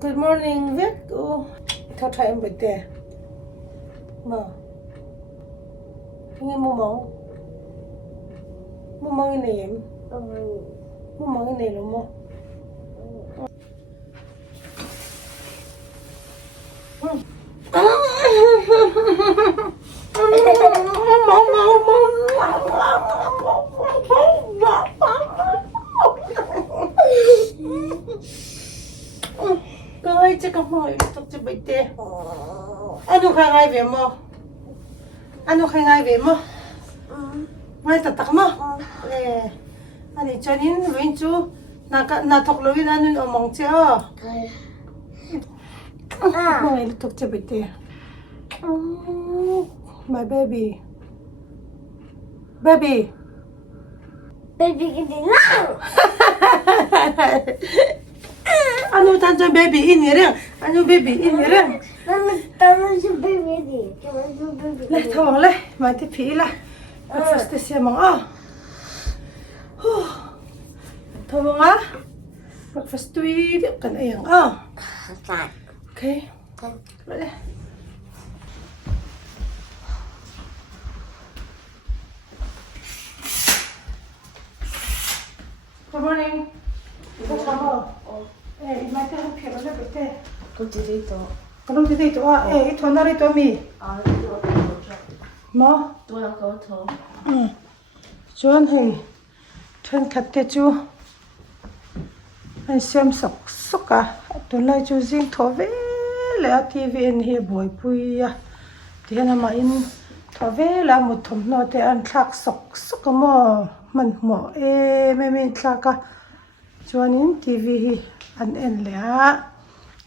Good morning, Vic. Oh, thao thay em bật tè. Mà, nghe mua mong cái này em, mua mong cái này luôn mua. Coi chứ không hỏi tục cho bật tè. Ano khai ngay về mo? Ano khai ngay về mo? Ngay tatak mo? Eh, ani cho nên luin chú na thọc luin anh ở mong chưa? Ngay tục cho bật tè. My baby. Baby. Baby gini lang. Ano tanto baby ini ring? Ano baby ini ring? Tangan si baby ni. Tangan si baby. Lah tawang lah, mati pi lah. Breakfast siya mong ah. Tawang ah. Breakfast tuwi kan ayang ah. Okay. Boleh. Good morning. Ito tama. Eh, mati ang pira na bete. Kung dito. Kalong dito ah. Eh, ito na rito mi. Ito ako to. Mo? Ito ako to. Chuan hei. Chuan khatte chu. An siam sok ah. Tunlai chu jing tho ve le a TV en hi boy pui ya. Ti hana ma in tho ve la mu thom no te an thak sok mo man mo e me min thaka. Chuan in TV hi an en le a.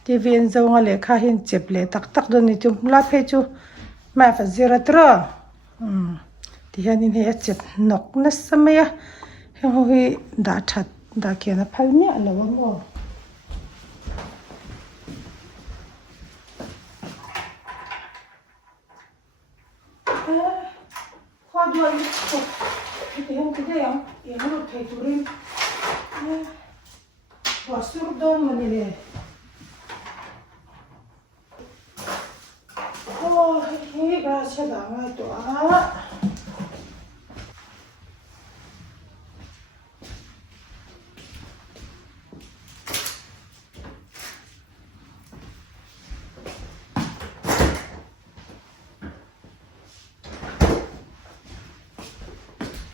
TV en zonga le kha hin chep le tak don ni tum la phe chu ma fa zira tro. Ti han in he chep nok na samaya. He ho hi da that da ke na phal mi ala wa mo. Khoa đuôi thì không cái đấy không? Em nó thấy tụi em bỏ xuống đông mà này. Ôi, cái ra sẽ là ngay tỏa.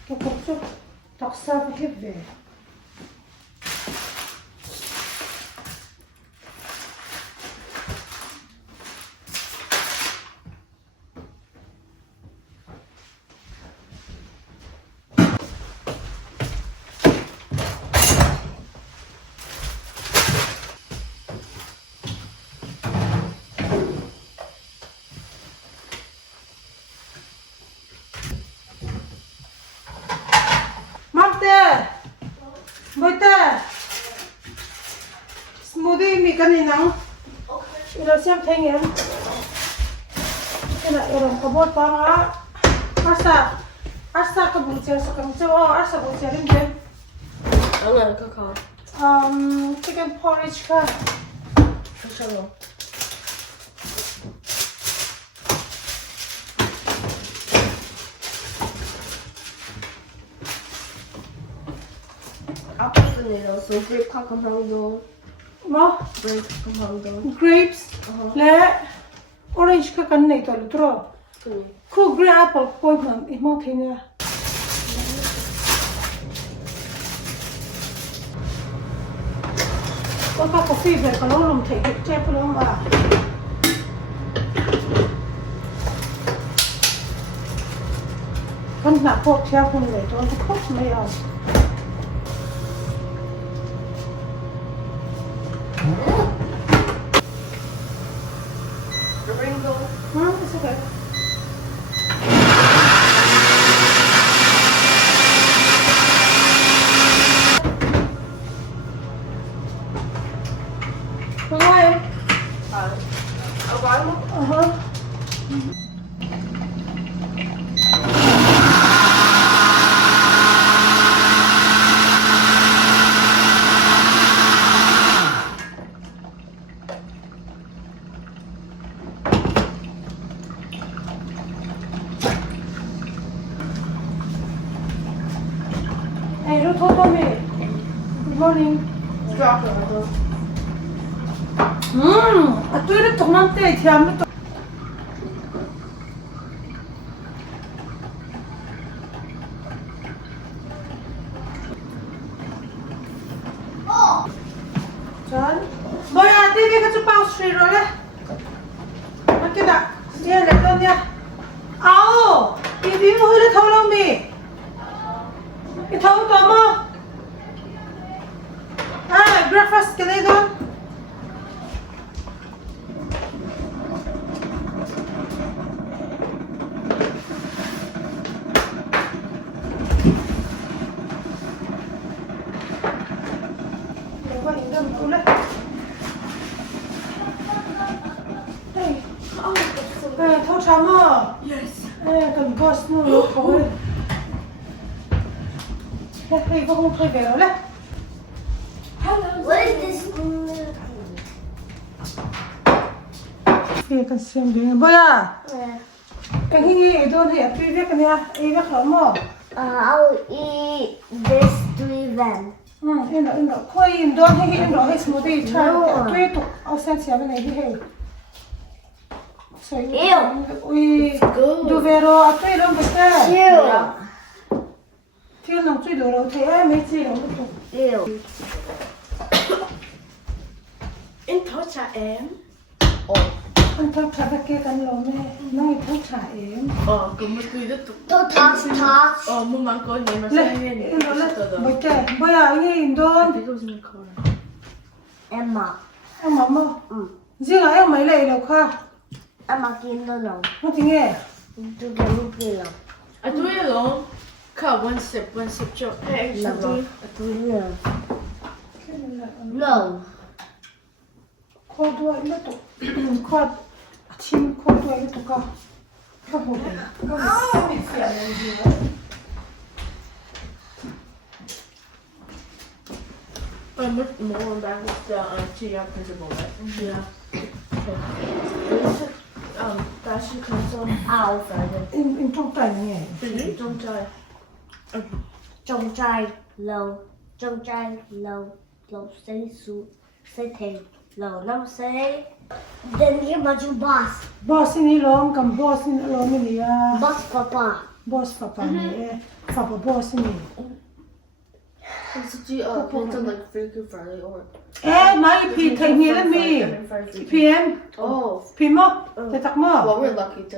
Cái cục chút tóc sao phải hết về. Bota smoothie mi kan inang ilo siam thengen ina orang kabot panga asa ka buncer sakang chawa asa buncerin den Ano kakao? chicken porridge ka Kasalo. nila. So, grape kakamango. Mo? Grape kakamango. Grapes. Le orange ka kan nei to tro. Ku grape apple ko man I mo thina. Ko ka coffee ver ka lo lum thei ke pulom a. Kan na po thia kun le to ko mai a. It's okay. Why? Tommy. Good morning. Drop it, I do. Tôi đã tổng năm tệ thì em mới John, boy, TV ka tu pau street rồi đấy. Cái đó, nghe lại con nha. Áo, TV nó hơi thâu lâu mì. Cái thâu to mà. Breakfast cái đấy đó. Thâu chấm à? Yes. Cần boss nó lố thôi. Hey, có không thuê về đâu đấy? What is this? Hey, cần xem đi. Boy à? Cái gì đó thì tôi biết cái này, ai biết không mà? I'll eat this 3 van. In đó, khơi in đó hay smoothie chai. Tôi tụt, ao sen xem này đi hay. Ew. Ui, đồ về rồi, tôi làm bữa nay. Ew. Thiên năng chơi đồ đâu thế, mấy chị đâu có tụt. Ew. In touch I am. Anh thắp trà cái căn lồng này, nói thắp trà em. Cũng một tuổi đó tụi. Don't touch. Mua mang con này mà Lệ, sang nghe em nói là, bây giờ anh ấy đón. It goes in the corner. Emma. Em mắm mơ. Riêng là em mấy lệ đâu kha. Emma kiếm đâu nào. Nó thì nghe. Tôi kiếm lúc kia nào. I do it alone. Cut one sip chop. Hey, No. actually. No. Khoa đuôi nó tụt. Khoa chim khoa đuôi nó tụt cả. Khoa hồ đấy. I'm more back with the GR principal, right? Yeah. That should come some out Friday. In trong tay nghe. Don't try. Trong trai lâu xây su xây thèm lâu năm xây. Then you must you boss. Boss ini long kam boss ini long ini ya. Boss papa. Boss papa ni. Papa boss ini. It's a GR pins on like Freaky Friday or. Mai pi thay nghe lên mi. PM. Oh. Pi mo. Te tak mo. Well, we're lucky to.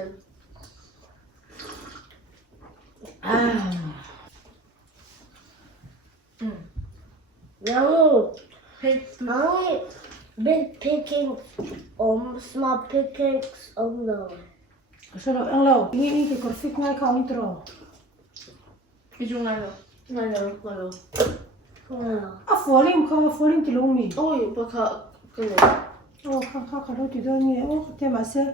No. Hey, Only big picking small pickings no. So lo ang lo. Ini ke korfik ngai ka intro. did you know? No. No. A falling ti long mi. Oh, you book up. Good. Oh, ka lo ti do ni. Oh, te ma se.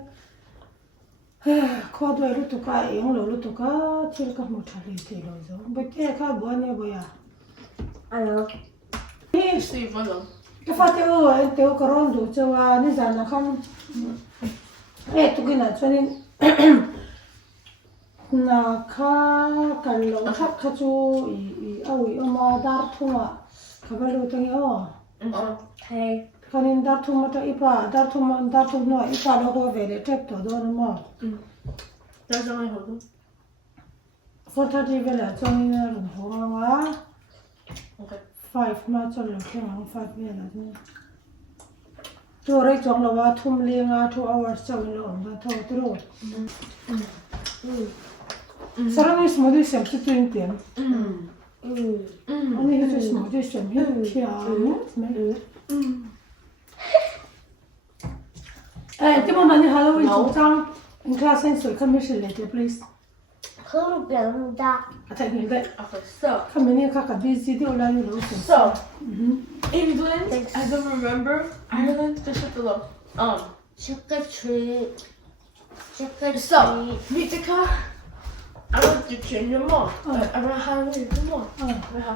Ko do ru tu ka yang lo tu ka til ka mo thali ti lo zo. Ba te ka bo ne bo ya. Hello. Ni Steve, hello. te fa te o karon do chawa ni za na kan. Tu gina chani na kha kan lo thap kha chu I awi oma dar thunga khabalo tangi o. Okay. Kanin dar thuma ta ipa dar thuma no ipa lo go vele tep to do mo. That's all I hold. 4:30 vele choni na rum ho wa. Okay. 5 ma chon lo khang 5 vele ni. To re chong lo wa thum le nga 2 hours chong lo ba tho tro. Sarang is mo di sem tu tin tem. Ani he just mo di sem he kia. Ti mo mani Halloween chu chang in class and so commission later please. Không biểu ra. Atai ni dai. Okay, so. Come in ka busy di ola ni lo sem. So, England, I don't remember. Ireland, just at the low. Trick or treat. So, meet the car. I want to change your mom. I want to have you come on.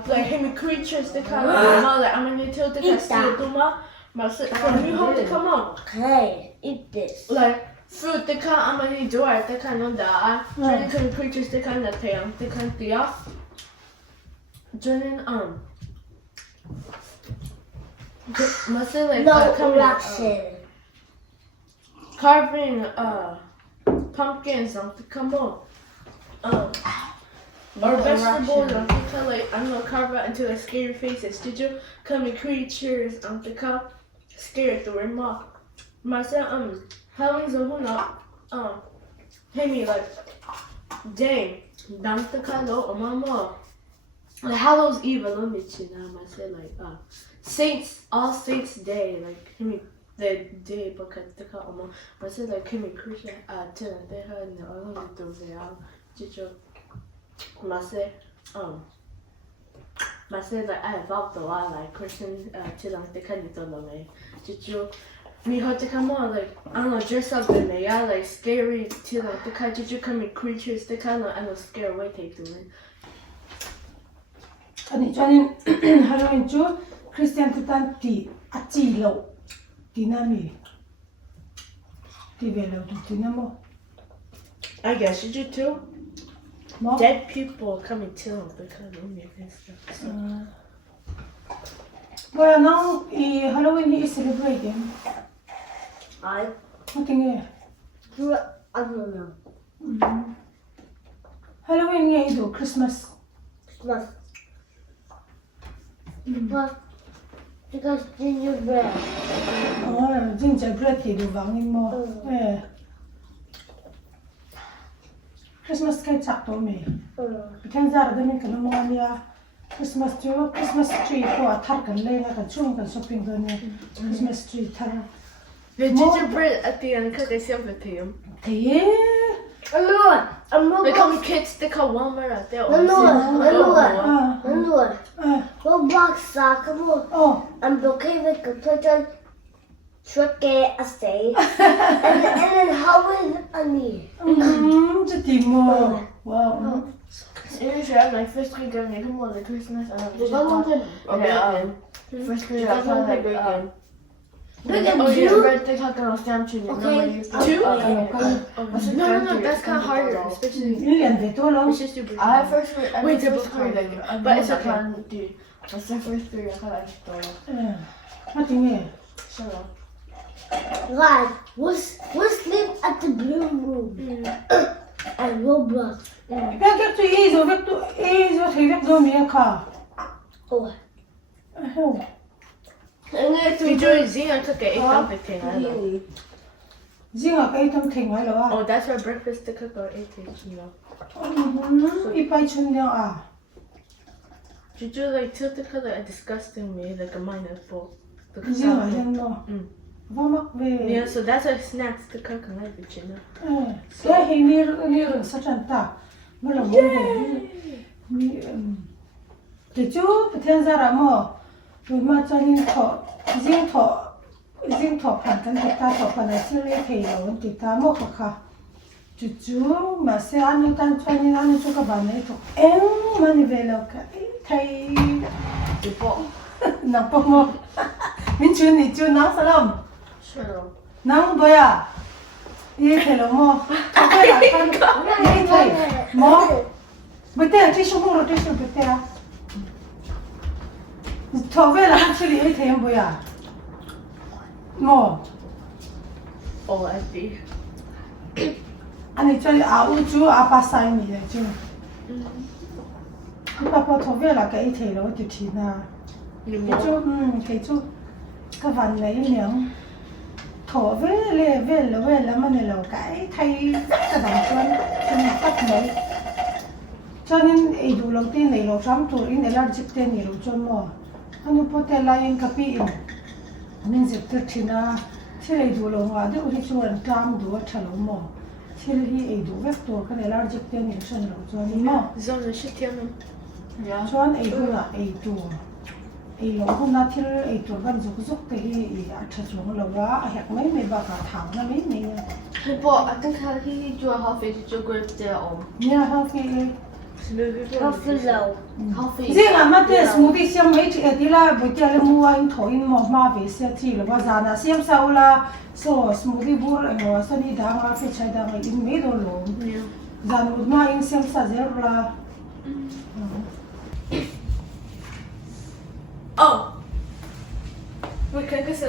Like, him creatures the car. Like, I'm gonna tell the car steal the mom. My from you home to come on. Okay, eat this. Like, fruit the car, I'm gonna do it. The kind of that. Creatures the kind of thing. The kind of Jordan, must say like No coming, eruption. carving pumpkins on the come on. Or vegetables on the cut, like I'm gonna carve out into like scary faces. Did you come in creatures on the cup? Scared the word mock. Myself, Halloween's a who not hey me like dang, down the color or mama. Like Halloween's Eve alone I said like Saints All Saints Day, like hey me the day because the color I said like hey me Christian till they heard in the other those they are did you Mase, like I evolved a lot, like Christian, till they kind of don't know me. Did you, me how to come on, like, I don't know, dress up in me, yeah, like scary, till like the kind, did you come in creatures, the kind of, I don't scare away, take to me. 아니 저는 할로윈 주 크리스티안 뜻한 디 아찌로 디나미 디벨로 디나모. I guess you do too. 뭐? Dead people coming to them, the kind of me and stuff. So. 뭐야 너 이 할로윈이 셀레브레이팅 I 어떻게 grew up, I don't know. 할로윈이 이도 크리스마스 Christmas. But because gingerbread. 진짜 브레티도 왕이 뭐 예. 크리스마스 케이크 작도미 텐자르드니 그런 뭐냐 크리스마스 트리 또 타르간래 가 chung 쇼핑 거네 크리스마스 트리 타르 The gingerbread at the end, because they sell it to you. 예 They call me kids, they call Walmart out there. Roblox come I'm okay with computer trick a stay and then how is Annie? 저기 뭐 와우 Seriously, I'm like first grade going come on, like Christmas. First grade, I thought like bacon. Bacon Oh yeah, too? red they talk about stamp tuning. Okay. Two? Okay. No, that's kind of harder, especially. 1년 돼도 It's just super. I first grade, I Wait, did the first book grade, card, but it's okay. Dude, I said first grade, I thought I should throw up. 어떻게 Shut up. Guys, we'll sleep at the blue room at Roblox. 백격도 이조 대백도 미야카 Oh. Did you see I took an 8 thing? I don't know. 지가 깨이통 탱와이로와 Oh, that's our breakfast to cook or 8 you know. 이빠이 춘냥 아 Did you like tilt the color and disgusting me like a minor bowl? 지가 행노 와막 왜 Yeah, so that's our snacks to cook and like you know. 예 니르 사찬타 물론 뭐 그죠 부텐사라 뭐 얼마 전에 징토 판단 기타 더 판에 테이로 기타 뭐 카카 주주 마세 안에 단촌이 나는 주가 많네 또 많이 벨로카 테이 Before. 나빠 뭐 민준이 주 나사람 Sure. 나 뭐야 이 텔로 뭐 뭐 그때 티슈로 티슈 그때야 더벨 한출이 이 텔 뭐야 뭐 Oh, I see. 아니 저기 아우주 아빠 사이미래 주 아빠 더벨아 이 텔로 뒤티나 그죠 그죠 그 반내 명 thổ về là mình là cái thay cái đồng chân tắt mới cho nên ấy đủ lâu tiên này lâu trăm tuổi này là chụp tên này lâu cho mà anh có thể là những cái pin mình chụp được thì na thì ấy đủ lâu mà được thì chúng ta làm đủ thật lâu mà thì ấy đủ vết tuổi cái này là chụp tên này cho lâu cho nên mà Zone shit here. Yeah. cho anh ấy đủ là ấy đủ 이 영혼나 티를 이 돌반 죽죽되게 이 아차종 러와 핵매 매바가 당나 매네 But I think he drew a half age to grip there on. 냐 하게 Buffalo. Half age. 이제 아마데 스무디 시험 메이트 에디라 보티알 무와인 토인 뭐마 베세티 러와 자나 시험 사올라 소 스무디 부르 뭐 서니 다가 페차다가 인 메돌로 잔 우드마 인 시험 사제라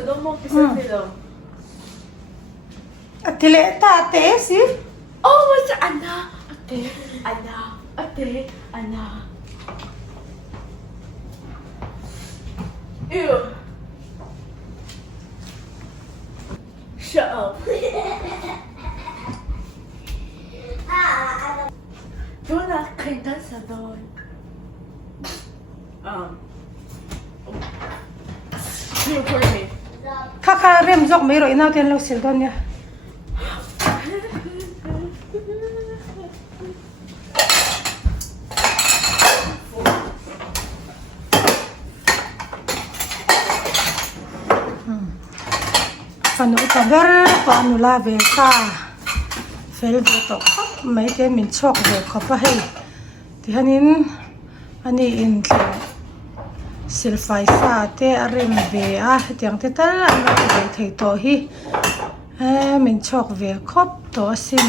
do mo pisa nilo. At tili tate, si? Oh, what's Anna? Ate, Anna. Ew. Shut up. Du na kaitan sa doon. You record me. Kakarem zok mayro inautin lo sildon niya. Ano itaber paano lave ka velveto may te min chok ve ko pa hey ti hanin ani in silfai sa te arem ve a tiang te tal ana te thei to hi min chok ve khop to sin